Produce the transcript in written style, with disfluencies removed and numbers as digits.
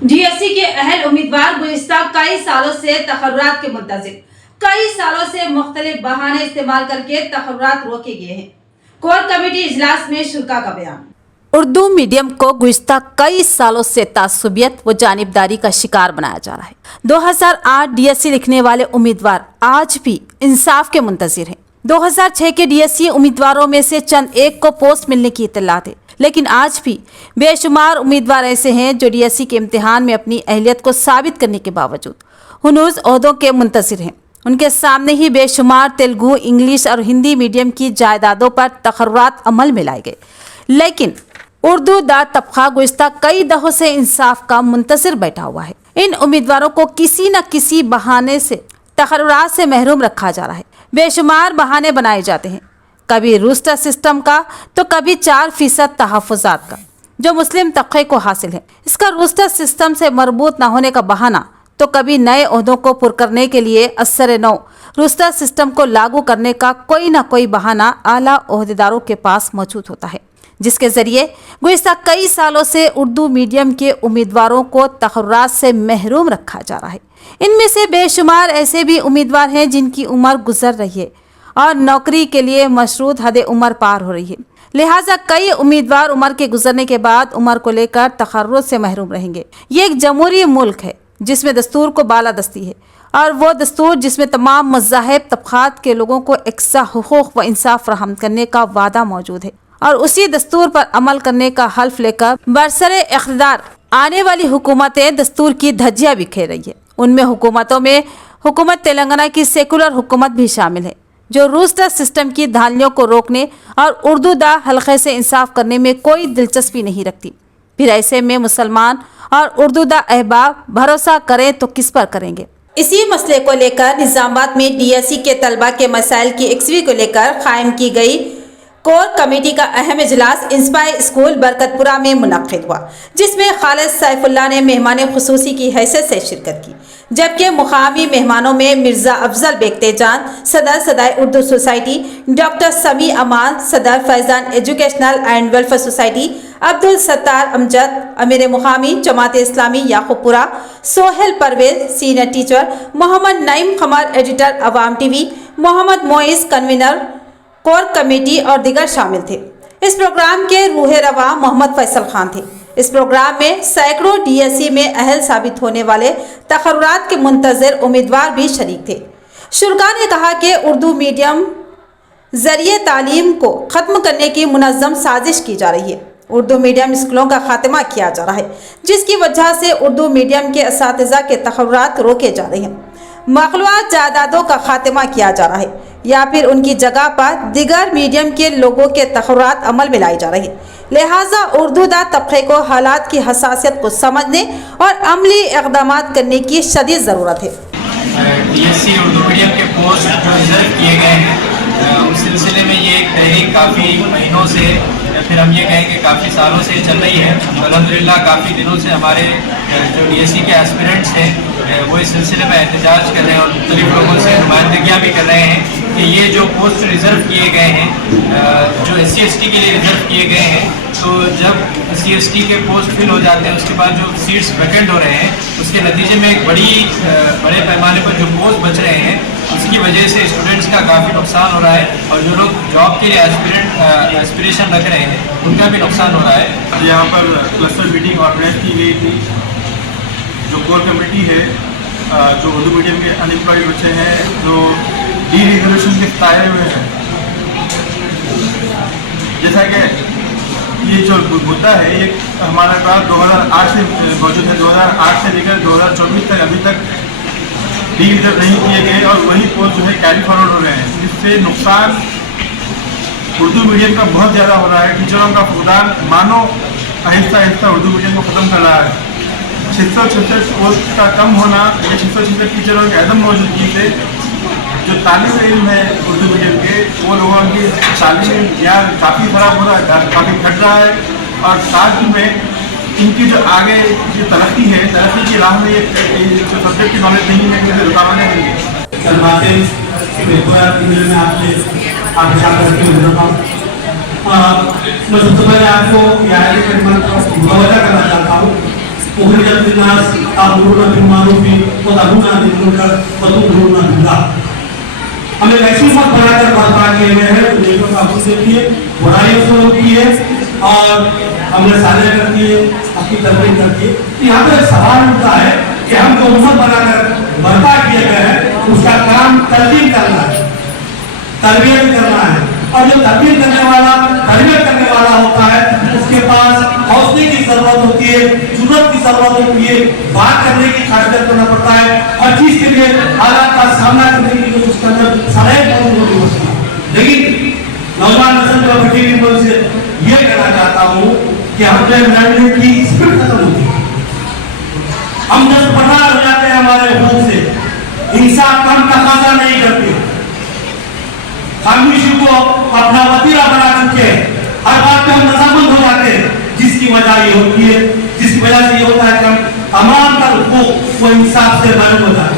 DSC के अहल उम्मीदवार गुज़िश्ता कई सालों से तकर्रुरात के मुंतज़िर, कई सालों से मुख्तलिफ बहाने इस्तेमाल करके तकर्रुरात रोके गए हैं। कोर कमेटी इजलास में शुरा का बयान। उर्दू मीडियम को गुज़िश्ता कई सालों से तासुबियत व जानिबदारी का शिकार बनाया जा रहा है। 2008 डीएससी लिखने वाले उम्मीदवार आज भी इंसाफ के मुंतज़िर हैं। 2006 के डीएससी उम्मीदवारों में से चंद एक को पोस्ट मिलने की इत्तलात है, लेकिन आज भी बेशुमार उम्मीदवार ऐसे हैं जो डीएससी के इम्तिहान में अपनी अहलियत को साबित करने के बावजूद हुनूज ओहदों के मुंतज़िर हैं। उनके सामने ही बेशुमार तेलुगु, इंग्लिश और हिंदी मीडियम की जायदादों पर तकर्रुरात अमल में लाए गए, लेकिन उर्दू दार तबका गुज़िश्ता कई दहों से इंसाफ का मुंतज़िर बैठा हुआ है। इन उम्मीदवारों को किसी न किसी बहाने से तकर्रुरात से महरूम रखा जा रहा है। बेशुमार बहाने बनाए जाते हैं, कभी रूस्टर सिस्टम का तो कभी 4% तहफ़्फ़ुज़ात का जो मुस्लिम तबक़े को हासिल है। इसका रूस्टर सिस्टम से मरबूत न होने का बहाना तो कभी नए ओहदों को पुर करने के लिए असर नौ रूस्टर सिस्टम को लागू करने का कोई ना कोई बहाना आला ओहदेदारों के पास मौजूद होता है, जिसके ज़रिए गुज़िश्ता कई सालों से उर्दू मीडियम के उम्मीदवारों को तकर्रुरात से महरूम रखा जा रहा है। इनमें से बेशुमार ऐसे भी उम्मीदवार हैं जिनकी उम्र गुजर रही है और नौकरी के लिए मशरूत हद उम्र पार हो रही है। लिहाजा कई उम्मीदवार उम्र के गुजरने के बाद उम्र को लेकर तकर्रुर से महरूम रहेंगे। ये एक जमहूरी मुल्क है जिसमें दस्तूर को बालादस्ती है, और वो दस्तूर जिसमें तमाम मज़ाहिब तबक़ात के लोगों को एकसा हुकूक़ व इंसाफ फराहम करने का वादा मौजूद है, और उसी दस्तूर पर अमल करने का हल्फ लेकर बरसरे इक़्तिदार आने वाली हुकूमतें दस्तूर की धज्जियाँ बिखेर रही है। उनमें हुकूमतों में हुकूमत तेलंगाना की सेकुलर हुकूमत भी शामिल है, जो रूस्टर सिस्टम की धांधलियों को रोकने और उर्दू दा हल्के से इंसाफ करने में कोई दिलचस्पी नहीं रखती। फिर ऐसे में मुसलमान और उर्दू दा अहबाब भरोसा करें तो किस पर करेंगे। इसी मसले को लेकर निज़ामाबाद में डीएससी के तलबा के मसाइल की यकसवी को लेकर कायम की गई कोर कमेटी का अहम इजलास इंस्पायर स्कूल बरकतपुरा में मुनक्किद हुआ, जिसमें खालिद सैफुल्लाह ने मेहमान खुसूसी की हैसियत से शिरकत की, जबकि मुकामी मेहमानों में मिर्ज़ा अफजल बेगतेजान, सदर सदाई उर्दू सोसाइटी, डॉक्टर समी अमान, सदर Faizan educational and welfare society, Abdul Sattar Amjad, अमीर मुकामी Jamaat Islami Yakubpura, Sohail Parvez senior teacher, Mohammad Naeem Qamar editor Awam TV, Mohammad Moiz convener core committee और दिगर शामिल थे। इस प्रोग्राम के रूह रवा मोहम्मद फैसल खान थे। इस प्रोग्राम में सैकड़ों डीएससी में अहल साबित होने वाले तकर्रुरात के मुंतज़िर उम्मीदवार भी शरीक थे। शुरा ने कहा कि उर्दू मीडियम ज़रिए तालीम को ख़त्म करने की मुनज़्ज़म साजिश की जा रही है। उर्दू मीडियम स्कूलों का खात्मा किया जा रहा है, जिसकी वजह से उर्दू मीडियम के असातिज़ा के तकर्रुरात रोके जा रहे हैं। मखलूआत जायदादों का खात्मा किया जा रहा है, या फिर उनकी जगह पर दिगर मीडियम के लोगों के तकर्रुरात अमल में लाई जा रही है। लिहाजा उर्दू दा तबक़े को हालात की हसासियत को समझने और अमली इक़दामात करने की शदीद ज़रूरत है। डीएससी उर्दू मीडियम के पोस्ट जो रिजर्व किए गए हैं, उस सिलसिले में ये एक तहरीक काफ़ी महीनों से, फिर हम ये कहें कि काफ़ी सालों से चल रही है। अल्हम्दुलिल्लाह काफ़ी दिनों से हमारे जो डीएससी के एस्पिरेंट्स हैं वो इस सिलसिले में एहतजाज कर रहे हैं और मुख्तलिफ लोगों से नुमाइंदगियाँ भी कर रहे हैं कि ये जो पोस्ट रिज़र्व किए गए हैं, जो SC/ST के लिए रिज़र्व किए गए हैं, तो जब SC/ST के पोस्ट फिल हो जाते हैं उसके बाद जो सीट्स वैकेंट हो रहे हैं, उसके नतीजे में एक बड़े पैमाने पर जो पोस्ट बच रहे हैं, उसकी वजह से स्टूडेंट्स का काफ़ी नुकसान हो रहा है, और जो लोग जॉब के लिए एस्पिरेशन रख रहे हैं उनका भी नुकसान हो रहा है। यहाँ पर क्लस्टर मीटिंग ऑर्गेनाइज की गई थी। जो कोर कमेटी है, जो उर्दू मीडियम के अनएम्प्लॉयड बच्चे हैं जो डी रिजर्वेशन के दायरे में हैं, जैसा कि ये जो मुद्दा है ये हमारे पास 2008 से मौजूद है। 2008 से लेकर 2024 तक अभी तक डी रिजर्व नहीं किए गए, और वही पोस्ट जो है कैरी फॉरवर्ड हो रहे हैं, जिससे नुकसान उर्दू मीडियम का बहुत ज़्यादा हो रहा है। टीचरों का फुकदान मानो आहिस्ता आहिस्ता उर्दू मीडियम को ख़त्म कर रहा है। 666 पोस्ट का कम होना या 666 टीचरों की अदम मौजूदगी से जो तालिब इल्म है उर्दू मीडियम के, वो लोगों की तालीम या काफ़ी ख़राब हो रहा है, काफ़ी घट रहा है, और साथ ही में इनकी जो आगे जो तरक्की है, तरक्की की राह में ये जो सब्जेक्ट की नॉलेज नहीं है, मुझे रुकावटें देंगे। मैं सबसे पहले आपको करना चाहता हूँ أخرجت للناس تأمرون بالمعروف وتنهون عن المنكر وتؤمنون بالله. ہمیں ایسی امت بنا کر برپا کیے گئے ہیں تو نیکیوں کا حکم دیتی ہے، برائیوں سے روکتی ہے اور ہم نے صالح کرتی ہے، اپنی تربیت کرتی ہے. یہاں پہ ایک سوال اٹھتا ہے کہ ہم جو امت بنا کر برپا کیے گئے ہیں اس کا کام تربیت کرنا ہے، تربیت کرنا ہے. اور جو تربیت کرنے والا ہوتا ہے اس کے پاس حوصلے کی ضرورت ہوتی ہے، جرأت کی ضرورت ہوتی ہے، بات کرنے کی قابلیت کرنا پڑتا ہے، ہر چیز کے لیے حالات کا سامنا کرنے کی جو اس کے اندر صلاحیت موجود ہوتی ہے. لیکن نوجوان نسل کو بڑی نمبر سے یہ کہنا چاہتا ہوں کہ ہم نے لڑنے کی اسپرٹ ختم ہوتی ہے. ہم جس پٹھار ہو جاتے ہیں ہمارے حقوق سے، انصاف کا ہم تقاضا نہیں کرتے، خاموشی کو اپنا وطیرہ بنا چکے ہیں، ہر بات پہ ہم رضامند ہو جاتے ہیں، جس کی وجہ یہ ہوتی ہے، جس کی وجہ سے یہ ہوتا ہے کہ ہم تمام تر حقوق و انصاف سے محروم ہو جاتے ہیں.